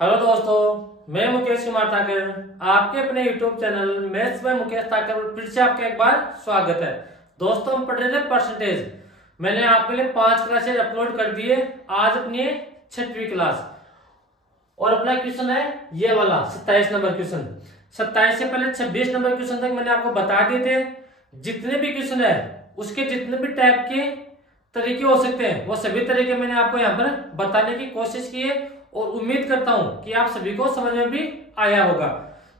Hello दोस्तों, मैं मुकेश कुमार ठाकर आपके अपने YouTube channel maths by Mukesh Thakar फिर से आपका एक बार स्वागत है। दोस्तों, हम पढ़ रहे थे परसेंटेज। मैंने आपके लिए 5 क्लासेज अपलोड कर दिए। आज अपनी 6वीं क्लास और अपना क्वेश्चन है ये वाला 27 नंबर क्वेश्चन। 27 से पहले 26 नंबर क्वेश्चन तक मैंने आपको बता दिए थे। जितने भी क्वेश्चन है उसके जितने भी टाइप के तरीके हो सकते हैं वो सभी तरीके मैंने आपको यहाँ पर बताने की कोशिश की है और उम्मीद करता हूं कि आप सभी को समझ में भी आया होगा।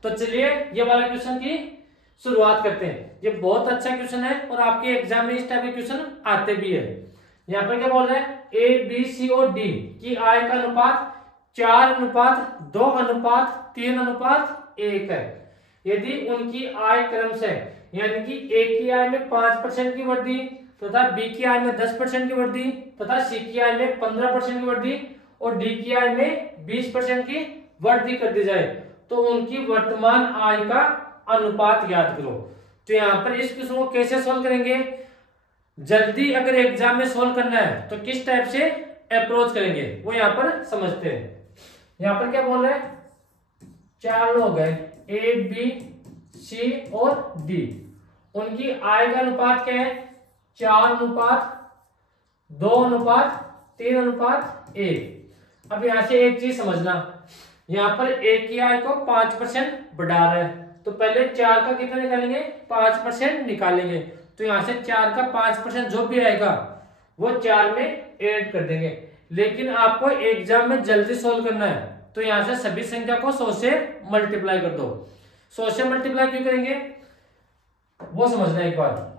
तो चलिए ये वाले क्वेश्चन की शुरुआत करते हैं। ये बहुत अच्छा क्वेश्चन है और आपके एग्जाम में इस टाइप के क्वेश्चन आते भी है। यहाँ पर क्या बोल रहे हैं, ए बी सी और डी की आय का अनुपात 4:2:3:1 है। यदि उनकी आय क्रम से यानी कि ए की आय में 5% की वृद्धि तथा बी की आय में 10% की वृद्धि तथा सी की आय में 15% की वृद्धि और डी की आय में 20% की वृद्धि कर दी जाए तो उनकी वर्तमान आय का अनुपात ज्ञात करो। तो यहाँ पर इस क्वेश्चन को कैसे सोल्व करेंगे, जल्दी अगर एग्जाम में सोल्व करना है तो किस टाइप से अप्रोच करेंगे वो यहाँ पर समझते हैं। यहाँ पर क्या बोल रहे हैं, 4 लोग हैं ए बी सी और डी। उनकी आय का अनुपात क्या है, 4:2:3:1। अब यहां से एक चीज समझना, यहां पर ए की आय को 5% बढ़ा रहा है तो पहले 4 का कितना निकालेंगे, 5% निकालेंगे। तो यहां से 4 का 5% जो भी आएगा वो 4 में ऐड कर देंगे। लेकिन आपको एग्जाम में जल्दी सोल्व करना है तो यहां से सभी संख्या को 100 से मल्टीप्लाई कर दो। 100 से मल्टीप्लाई क्यों करेंगे वो समझना एक बार।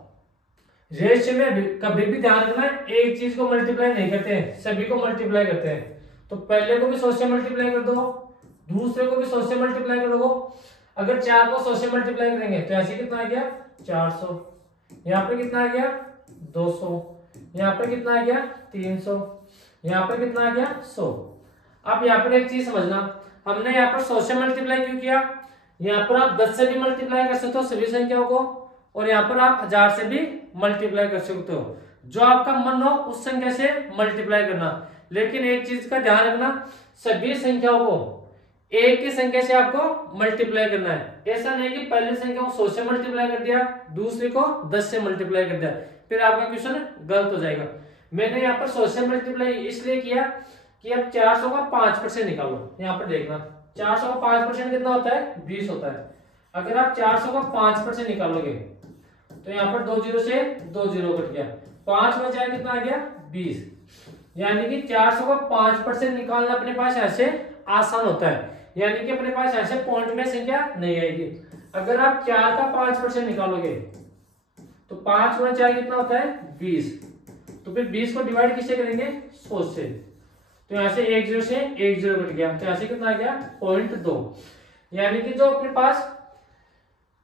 रेशियो में कभी भी ध्यान रखना, एक चीज को मल्टीप्लाई नहीं करते हैं, सभी को मल्टीप्लाई करते हैं। तो पहले को भी 100 से मल्टीप्लाई कर दो, दूसरे को भी 100 से मल्टीप्लाई कर दो। अगर 4 को 100 से मल्टीप्लाई करेंगे तो ऐसे कितना आ गया 400, यहाँ पर कितना आ गया 200, यहाँ पर कितना आ गया 300, यहाँ पर कितना आ गया 100। अब यहाँ पर एक चीज समझना, हमने यहाँ पर 100 से मल्टीप्लाई क्यों किया, यहाँ पर आप 10 से भी मल्टीप्लाई कर सकते हो सभी संख्याओं को और यहाँ पर आप 1000 से भी मल्टीप्लाई कर सकते हो। जो आपका मन हो उस संख्या से मल्टीप्लाई करना। लेकिन एक चीज का ध्यान रखना, सभी संख्याओं को एक ही संख्या से आपको मल्टीप्लाई करना है। ऐसा नहीं कि पहली संख्या को 100 से मल्टीप्लाई कर दिया, दूसरी को 10 से मल्टीप्लाई कर दिया, फिर आपका क्वेश्चन गलत हो जाएगा। मैंने यहाँ पर 100 से मल्टीप्लाई इसलिए किया कि अब 400 का 5% निकालो। यहाँ पर देखना 400 का 5% कितना होता है, 20 होता है। अगर आप 400 का 5% निकालोगे तो यहाँ पर 2 0 से 2 0 कट गया, 5 में जाए कितना आ गया 20। यानी कि 400 का 5% निकालना अपने पास ऐसे आसान होता है, यानी कि अपने पास ऐसे पॉइंट में संख्या नहीं आएगी। अगर आप 4 का 5% निकालोगे तो 5 में जाए कितना होता है 20, तो फिर 20 को डिवाइड किससे करेंगे 100 से। तो यहाँ से 1 0 से 1 0 कट गया, तो ऐसे कितना आ गया 0.2। यानी कि जो अपने पास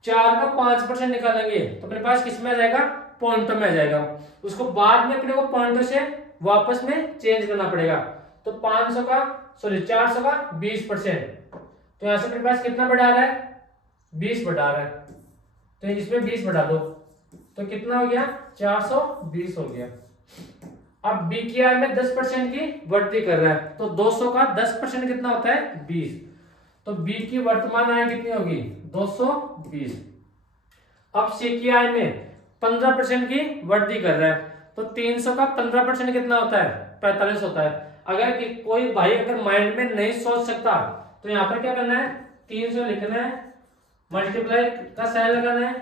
4 का 5% निकालेंगे तो अपने पास किस में आ जाएगा, पॉइंट में आ जाएगा। उसको बाद में अपने को पॉइंट से वापस में चेंज करना पड़ेगा। तो 400 का 20%, तो यहां से अपने पास कितना बढ़ा रहा है 20 बढ़ा रहा है, तो इसमें 20 बढ़ा दो तो कितना हो गया 420 हो गया। अब बी की आय में 10% की वृद्धि कर रहा है तो 200 का 10% कितना होता है 20, तो बी की वर्तमान आय कितनी होगी 220। अब सी की आय में 15% की वृद्धि कर रहा है तो 300 का 15% कितना होता है 45 होता है। अगर कोई भाई अगर माइंड में नहीं सोच सकता तो यहाँ पर क्या करना है 300 लिखना है, मल्टीप्लाई का साइन लगाना है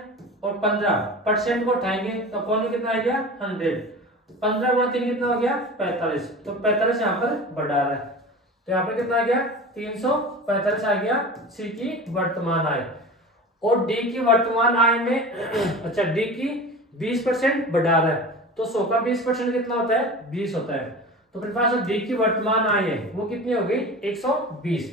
और 15% को उठाएंगे तो कौन में कितना आ गया 100। 15 गुणा 3 कितना हो गया 45, तो 45 यहाँ पर बढ़ा रहा है तो यहाँ पर कितना आ गया 345 आ गया सी की वर्तमान आय। और डी की वर्तमान आय में अच्छा डी की 20% बढ़ा रहा है तो 100 का 20% कितना होता है 20 होता है। तो अपने पास डी की वर्तमान आय है वो कितनी हो गई 120।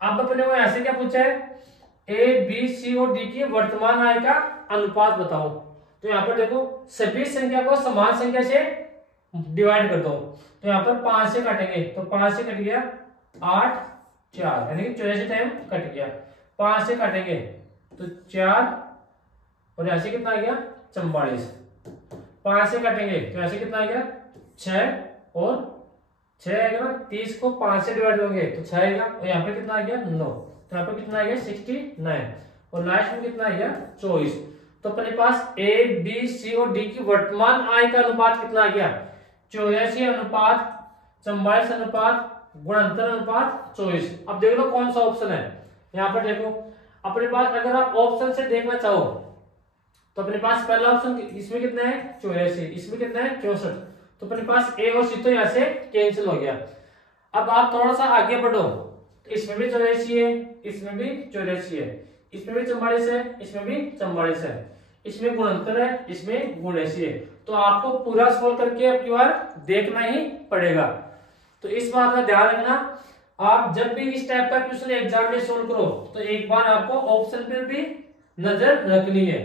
अब अपने को ऐसे क्या पूछा है, ए बी सी और डी की वर्तमान आय का अनुपात बताओ। तो यहाँ पर देखो सभी संख्या को समान संख्या से डिवाइड कर दो, तो यहाँ पर 5 से काटेंगे तो 5 से कट गया 8 4 यानी कि 84 टाइम कट गया। 5 से काटेंगे तो 4 और ऐसे कितना आ गया 44। 5 से काटेंगे तो ऐसे कितना आ गया 6 और 6 आएगा ना, 30 को 5 से डिवाइड करोगे तो 6 आएगा, और यहाँ पे कितना आ गया 9, तो यहाँ पे कितना आ गया 69, और लास्ट में कितना आ गया 24। तो अपने पास ए बी सी और डी की वर्तमान आय का अनुपात कितना आ गया 84 अनुपात 44 अनुपात गुणनफल अनुपात 24। अब देख लो कौन सा ऑप्शन है, यहाँ पर देखो अपने पास अगर आप ऑप्शन से देखना चाहो तो अपने पास पहला ऑप्शन इसमें कितना है 84, इसमें कितना है 64, तो अपने पास ए और सी तो यहाँ से कैंसिल हो गया। अब आप थोड़ा सा आगे बढ़ो, तो इसमें भी 84 है, इसमें भी 84 है, इसमें भी 44 है, इसमें भी 44 है, इसमें गुणनफल है, इसमें गुण 80 है। तो आपको पूरा सोल्व करके अब की बार देखना ही पड़ेगा। तो इस बात का ध्यान रखना, आप जब भी इस टाइप का क्वेश्चन एग्जाम में सोल्व करो तो एक बार आपको ऑप्शन पर भी नजर रखनी है।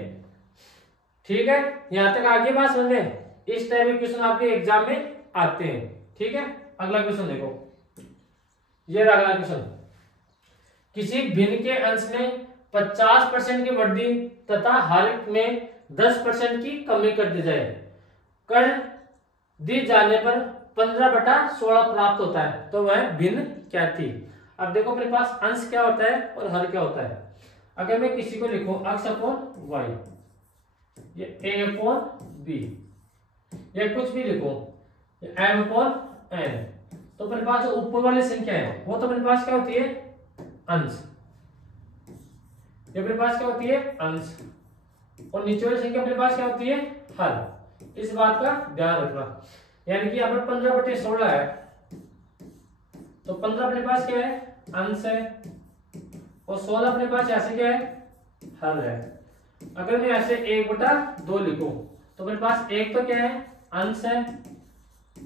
ठीक है, यहां तक आगे बात समझ में? इस टाइप के क्वेश्चन आपके एग्जाम में आते हैं। ठीक है, अगला क्वेश्चन देखो, ये रहा अगला क्वेश्चन। किसी भिन्न के अंश में 50% की वृद्धि तथा हर में 10% की कमी कर दी जाए, कर दी जाने पर 15/16 प्राप्त होता है, तो वह भिन्न क्या थी? अब देखो अपने पास अंश क्या होता है और हर क्या होता है। अगर मैं किसी को लिखूं x अपॉन वाई, ये a अपॉन बी, या कुछ भी लिखो m अपॉन n, तो अपने पास जो ऊपर वाली संख्या है वो तो अपने पास क्या होती है अंश, ये अपने पास क्या होती है अंश, और नीचे वाली संख्या अपने पास क्या होती है हर। इस बात का ध्यान रखना, यानी कि यहाँ पर 15/16 है, तो 15 अपने पास क्या है अंश है, और 16 अपने पास ऐसे क्या है हर है। अगर मैं ऐसे 1/2 लिखूं तो अपने पास एक तो क्या है अंश है,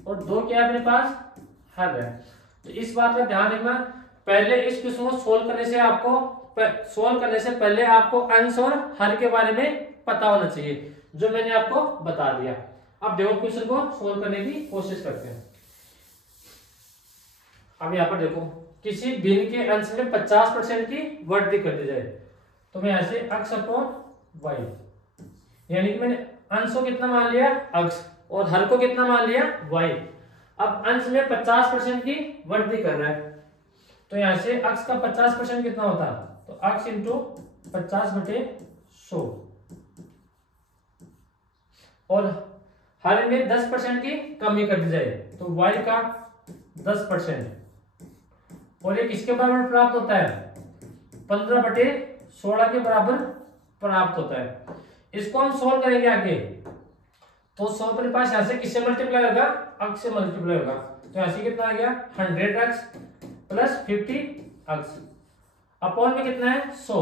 और 2 क्या है अपने पास हर है। तो इस बात का ध्यान रखना, पहले इस क्वेश्चन को सोल्व करने से पहले आपको अंश और हर के बारे में पता होना चाहिए, जो मैंने आपको बता दिया। अब देखो क्वेश्चन को सोल्व करने की कोशिश करते हैं। अब यहाँ पर देखो, किसी भिन्न के अंश में 50% की वृद्धि कर दी जाए, तो मैं ऐसे x अपॉन वाई, यानी कि मैंने अंश को कितना मान लिया x और हर को कितना मान लिया y। अब अंश में 50% की वृद्धि कर रहा है, तो यहां से x का 50% कितना होता, तो x इंटू 50/100, और हर में 10% की कमी कर दी जाए, तो y का 10%, और ये किसके बराबर प्राप्त होता है 15/16 के बराबर प्राप्त होता है। इसको हम सोल्व करेंगे आगे, तो 100 अपने पास यहां से किससे मल्टीप्लाई होगा x से मल्टीप्लाई होगा, तो यहां से कितना आ गया 100x प्लस 50x, अपॉन में कितना है 100।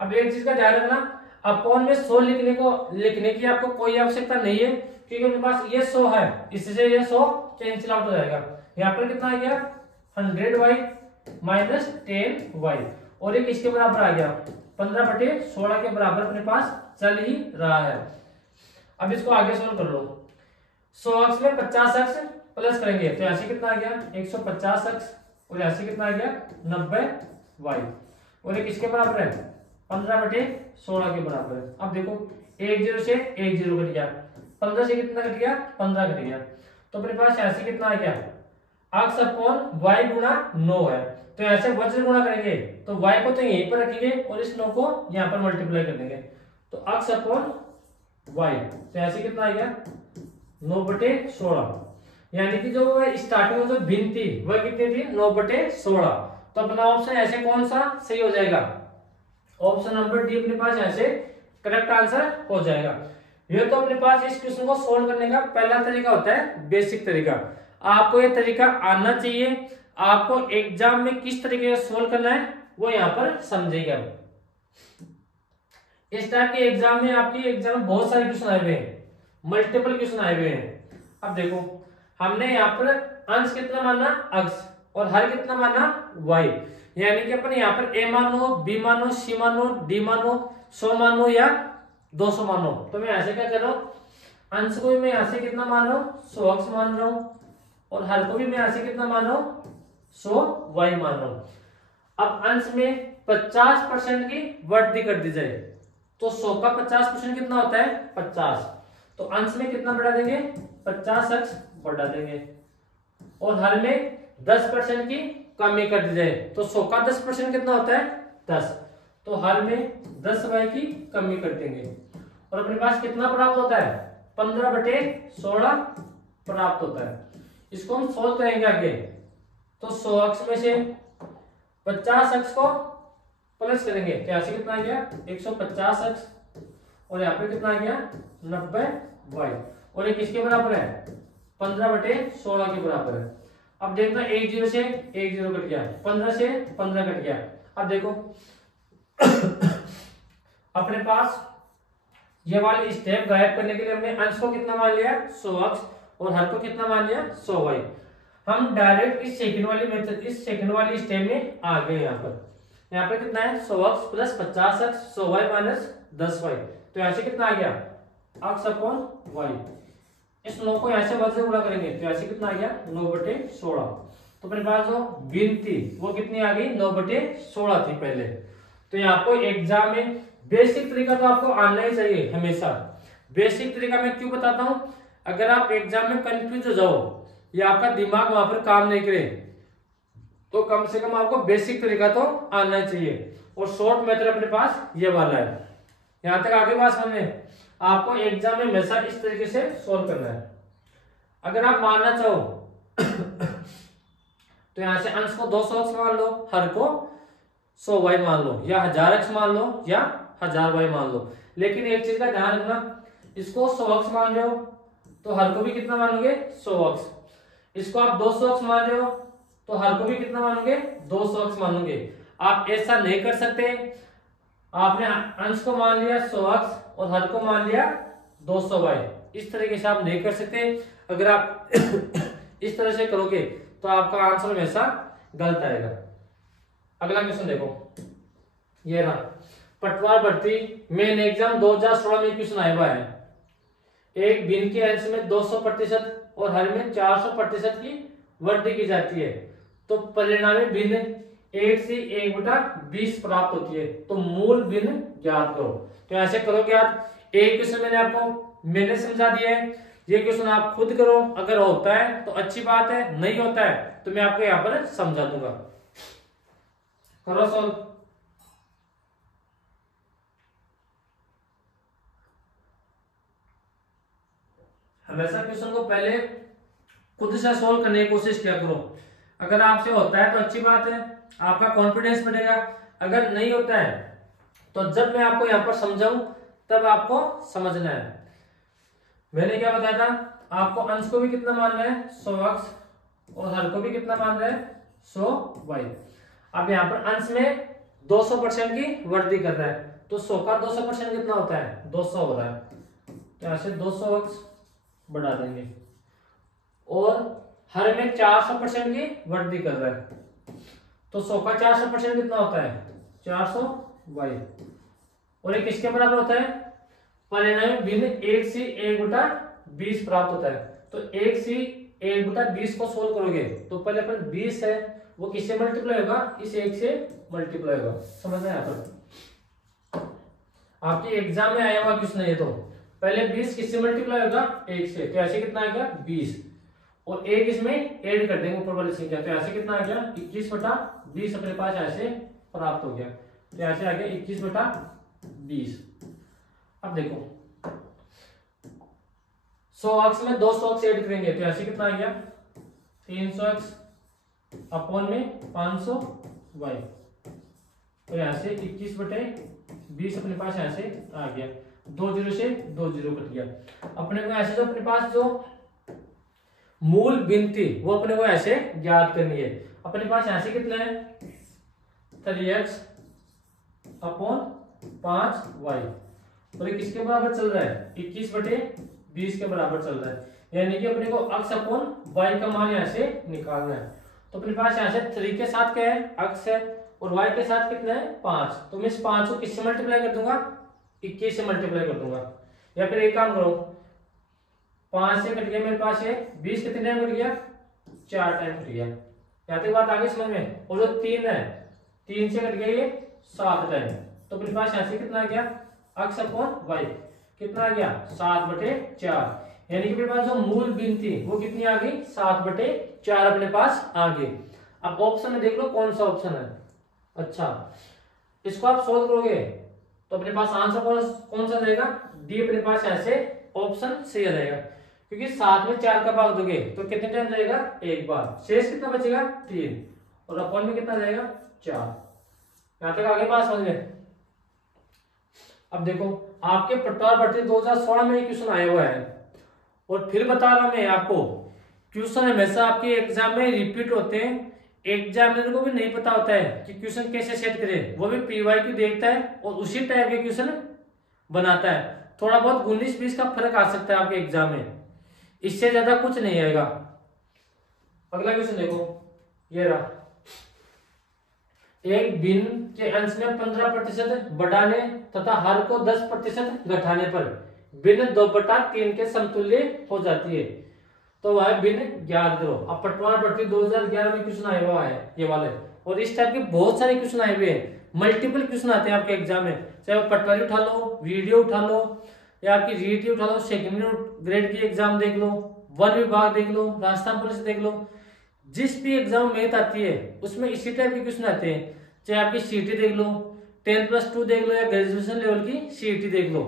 अब एक चीज का ध्यान रखना, अपॉन में 100 लिखने की आपको कोई आवश्यकता नहीं है, क्योंकि मेरे पास ये 100 है, इससे ये 100 कैंसिल आउट हो जाएगा। यहाँ पर कितना आ गया 100y माइनस 10y, और एक इसके बराबर आ गया 15/16 के बराबर अपने पास चल ही रहा है। अब इसको आगे सोल्व कर लो, 100x में 50x प्लस करेंगे, तो यहाँ से कितना आ गया 150x, और यहाँ से कितना आ गया 90y, और एक इसके बराबर है 15/16 के बराबर है। अब देखो 1 0 से 1 0 कट गया, 15 से कितना कट गया 15 कट गया, तो अपने पास यहाँ से कितना आ गया x अपॉन y गुणा 9 है, तो यहाँ से वज्र गुणा करेंगे तो y को तो यहीं पर रखेंगे और इस 9 को यहाँ पर मल्टीप्लाई कर देंगे, तो x अपॉन y, तो यहाँ से कितना आ गया 9/16, यानी कि जो स्टार्टिंग में जो भिन्न थी वह कितनी थी 9/16। तो अपना ऑप्शन ऐसे कौन सा सही हो जाएगा, ऑप्शन नंबर डी अपने पास ऐसे करेक्ट आंसर हो जाएगा। ये तो अपने पास इस क्वेश्चन को सोल्व करने का पहला तरीका होता है बेसिक तरीका। आपको ये तरीका आना चाहिए, आपको एग्जाम में किस तरीके से सोल्व करना है वो यहाँ पर समझेगा। इस टाइप के एग्जाम में आपके एग्जाम में बहुत सारे क्वेश्चन आए हुए हैं, मल्टीपल क्वेश्चन आए हुए हैं। अब देखो हमने यहाँ पर अंश कितना माना x और हर कितना माना y, यानी कि अपन यहाँ पर a मानो, b मानो, c मानो, d मानो, 100 मानो या 200 मानो, तो मैं ऐसे क्या कर रहा हूँ अंश को भी मैं यहाँ से कितना मान रहा हूँ 100x मान रहा हूँ, और हर को भी मैं यहाँ से कितना मान रहा हूँ 100y मान रहा हूँ। अब अंश में 50% की वृद्धि कर दी जाए, तो 100 का 50% कितना होता है 50, तो अंश में कितना बढ़ा देंगे 50x बढ़ा देंगे, और हर में 10% की कमी कर दी जाए तो 100 का 10% कितना होता है 10। तो हर में 10y की कमी कर देंगे और अपने पास कितना प्राप्त होता है 15/16 प्राप्त होता है। इसको हम सोल्व करेंगे आगे। तो 100 अक्ष में से 50 अक्ष को प्लस करेंगे तो यहाँ से कितना आ गया 150 अक्ष और यहाँ पे कितना आ गया 90y और ये किसके बराबर है 15/16 के बराबर है। अब देखना 1 0 से 1 0 कट गया, 15 से 15 कट गया। अब देखो अपने पास ये वाली स्टेप गायब करने के लिए हमने अंश को कितना मान लिया 100 अक्ष और हर को कितना मान लिया 100y। हम डायरेक्ट इस सेकंड वाली मेथड इस सेकंड वाली स्टेप में आ गए। यहाँ पर कितना है 100 अक्ष प्लस 50 अक्ष 100y माइनस 10y। तो यहाँ से कितना आ गया अक्ष अपॉन y। इस 9 को यहाँ से वर्ग से गुणा करेंगे तो यहाँ से कितना आ गया 9/16। तो अपने पास जो भिन्न थी वो कितनी आ गई 9/16 थी पहले। तो यहाँ आपको एग्जाम में बेसिक तरीका तो आपको आना ही चाहिए हमेशा। बेसिक तरीका मैं क्यों बताता हूँ, अगर आप एग्जाम में कंफ्यूज हो जाओ या आपका दिमाग वहां पर काम नहीं करे तो कम से कम आपको बेसिक तरीका तो आना चाहिए। और शॉर्ट मेथड अपने पास ये वाला है। यहां तक आगे बात समझ में, आपको एग्जाम में हमेशा इस तरीके से सोल्व करना है। अगर आप मानना चाहो तो यहां से अंश को 200 अक्ष मान लो, हर को 100y मान लो या 1000 अक्ष मान लो या 1000y मान लो। लेकिन एक चीज का ध्यान रखना, इसको 100 अक्ष मान रहे हो तो हर को भी कितना मानोगे 100 अक्ष। इसको आप 200 अक्ष मान रहे हो तो हर को भी कितना मानोगे 200 अक्ष मानोगे। आप ऐसा नहीं कर सकते, आपने अंश को मान लिया 100 अक्ष और हर को मान लिया 200y। इस तरीके से आप नहीं कर सकते। अगर आप इस तरह से करोगे तो आपका आंसर हमेशा गलत आएगा। अगला क्वेश्चन देखो, ये रहा पटवार भर्ती मेन एग्जाम 2016 में क्वेश्चन आया हुआ है। एक भिन्न के अंश में 200% और हर में 400% की वृद्धि की जाती है तो परिणामी भिन्न 1 से 1/20 प्राप्त होती है। तो मूल भिन्न ज्ञात करो। तो ऐसे करोगे आप। एक क्वेश्चन मैंने समझा दिया है, ये क्वेश्चन आप खुद करो। अगर होता है तो अच्छी बात है, नहीं होता है तो मैं आपको यहाँ पर समझा दूंगा। करो सॉल्व। हमेशा क्वेश्चन को पहले खुद से सोल्व करने की कोशिश किया करो। अगर आपसे होता है तो अच्छी बात है, आपका कॉन्फिडेंस बढ़ेगा। अगर नहीं होता है तो जब मैं आपको यहाँ पर समझाऊं तब आपको समझना है। मैंने क्या बताया था, आपको अंश को भी कितना मान रहा है 100 अक्ष और हर को भी कितना मान रहा है 100y। अब यहाँ पर अंश में 200% की वृद्धि कर रहा है तो 100 का 200% कितना होता है 200 हो रहा है। तो यहाँ से 200 अक्ष बढ़ा देंगे और हर में 400% की वृद्धि कर रहा है तो 100 का 400% कितना होता है 400y। और ये किसके बराबर होता है, परिणामी भिन्न 1 से 1/20 प्राप्त होता है। तो 1 से 1/20 को सोल्व करोगे तो पहले अपन 20 है वो किससे मल्टीप्लाई होगा, इस 1 से मल्टीप्लाई होगा। समझ में यहाँ पर आपके एग्जाम में आया हुआ क्वेश्चन है। तो पहले 20 किससे मल्टीप्लाई होगा 1 से, तो ऐसे कितना आएगा 20 और 1 इसमें ऐड कर देंगे ऊपर वाली संख्या। तो ऐसे कितना आ गया 21/20 अपने पास ऐसे प्राप्त हो गया। तो ऐसे आ गया 21/20। अब देखो 100 अक्ष में 200 अक्ष ऐड करेंगे तो ऐसे कितना आ गया 300 अक्ष अपॉन में 500y। तो यहाँ से 21/20 अपने पास यहाँ से आ गया। 2 0 से 2 0 कट गया। अपने को ऐसे जो अपने पास जो मूल भिन्न थी वो अपने को ऐसे ज्ञात करनी है। अपने पास यहाँ से कितना है 3x अपॉन 5y और ये किसके बराबर चल रहा है 21/20 के बराबर चल रहा है। यानी कि अपने को अक्ष अपॉन y का मान यहाँ से निकालना है। तो अपने पास यहाँ से 3 के साथ क्या है अक्ष है और y के साथ कितना है 5। तो मैं इस 5 को किससे मल्टीप्लाई कर दूंगा 21 से मल्टीप्लाई कर दूंगा। या फिर एक काम करो 5 से कट गया मेरे पास ये 20 कितने टाइम कट गया 4 टाइम कट गया। यहाँ तक बात आगे समझ में। और जो 3 है 3 से कट गया ये 7 टाइम। तो अपने पास यहाँ से कितना आ गया अक्ष अपॉन y कितना आ गया 7/4। यानी कि अपने पास जो मूल भिन्न थी वो कितनी आ गई 7/4 अपने पास आ गई। अब ऑप्शन में देख लो कौन सा ऑप्शन है। अच्छा, इसको आप सोल्व करोगे तो अपने पास आंसर कौन सा रहेगा, डी अपने पास ऐसे ऑप्शन सही रहेगा, क्योंकि 7 में 4 का भाग दोगे तो कितने टाइम रहेगा, एक बार, शेष कितना बचेगा 3, और अपॉन में कितना रहेगा 4। यहां तक आगे बात समझ में। अब देखो आपके पटवार भर्ती 2016 में क्वेश्चन आया हुआ है, और फिर बता रहा हूं मैं आपको, क्वेश्चन हमेशा आपके एग्जाम में रिपीट होते हैं। एग्जामिनर को भी नहीं पता होता है कि क्वेश्चन कैसे सेट करें, वो भी पीवाईक्यू देखता है और उसी टाइप के क्वेश्चन बनाता है। थोड़ा बहुत 19-20 का फर्क आ सकता है आपके एग्जाम में, इससे ज्यादा कुछ नहीं आएगा। अगला क्वेश्चन देखो, ये रहा, एक भिन्न के अंश में 15% बढ़ाने तथा हर को 10% घटाने पर भिन्न 2/3 के समतुल्य हो जाती है। तो वह भिन्न ज्ञात करो। अब पटवार भर्ती 2011 में क्वेश्चन आया हुआ है ये वाले, और इस टाइप के बहुत सारे क्वेश्चन आए हुए हैं, मल्टीपल क्वेश्चन आते हैं आपके एग्जाम में, चाहे वो पटवारी उठा लो, वीडियो उठा लो, या आपकी रीटी उठा लो, सेकेंड ग्रेड की एग्जाम देख लो, वन विभाग देख लो, राजस्थान पुलिस देख लो, जिस भी एग्जाम में आती है उसमें इसी टाइप के क्वेश्चन आते हैं। चाहे आपकी सीटी देख लो, 10+2 देख लो, या ग्रेजुएशन लेवल की सीटी देख लो,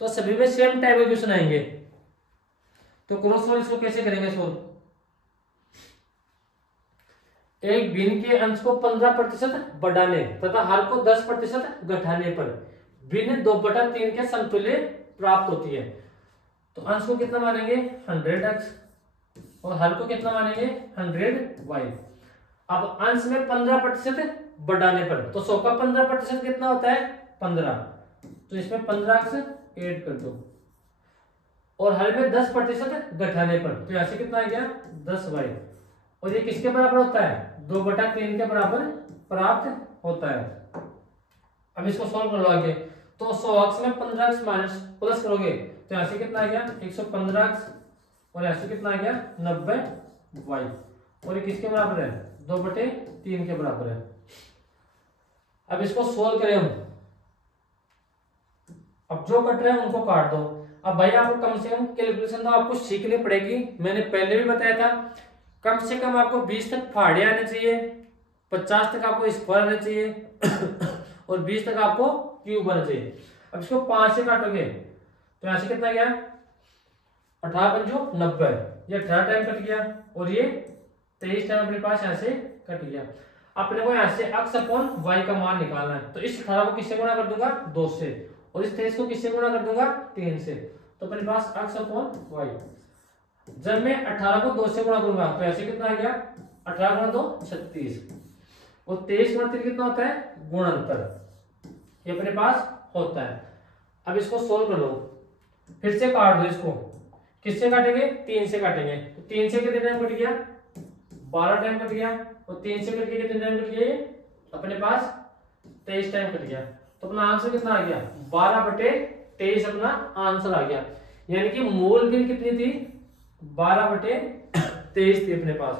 तो सभी में सेम टाइप के क्वेश्चन आएंगे। तो क्रॉस सॉल्व इसको कैसे करेंगे सोल्व। एक भिन्न के अंश को 15% बढ़ाने तथा हर को 10% घटाने पर भिन्न 2/3 के समतुल्य प्राप्त होती है। तो अंश को कितना मानेंगे 100x, और हर को कितना मानेंगे 100y। अब अंश में 15% बढ़ाने पर, तो 100 का 15% कितना होता है 15, तो इसमें 15x ऐड कर दो, और हर में 10% घटाने पर, तो यहाँ से कितना आ गया 10y, और ये किसके बराबर होता है 2/3 के बराबर प्राप्त होता है। अब इसको सॉल्व कर लो आगे, तो 100x में 15x माइनस प्लस करोगे तो यहाँ से कितना आ गया 115x, और यहाँ से कितना आ गया 90y, और ये किसके बराबर है 2/3 के बराबर है। अब इसको सोल्व करें हम, अब जो कट रहे हैं उनको काट दो। अब भाई आपको कम से कम कैलकुलेशन तो आपको सीखनी पड़ेगी, मैंने पहले भी बताया था, कम से कम आपको 20 तक फाड़े आने चाहिए, 50 तक आपको स्क्वायर आने चाहिए और 20 तक आपको क्यूब आना चाहिए। अब इसको 5 से काटोगे तो यहां से कितना गया 18×5 90, ये 18 टाइम कट गया, और ये 23 टाइम अपने पास यहाँ से कट गया। अपने को यहाँ से x अपॉन y का मान निकालना है, तो इस 18 को किससे गुणा कर दूंगा 2 से, और इस 23 को किससे गुणा कर दूंगा 3 से, तो अपने पास x अपॉन y। जब मैं 18 को 2 से गुणा करूंगा तो ऐसे कितना आ गया 18 × 2 36, और 23 × 3 कितना होता है गुणनफल, ये अपने पास होता है। अब इसको सोल्व कर लो, फिर से काट दो इसको, किससे काटेंगे 3 से काटेंगे, तो 3 से कितने टाइम कट गया 12 टाइम कट गया, और 3 से कट के कितने टाइम कट गया ये अपने पास 23 टाइम कट गया, तो अपना आंसर कितना आ गया 12/23 अपना आंसर आ गया। यानी कि मूल बिल कितनी थी 12/23 थी अपने पास।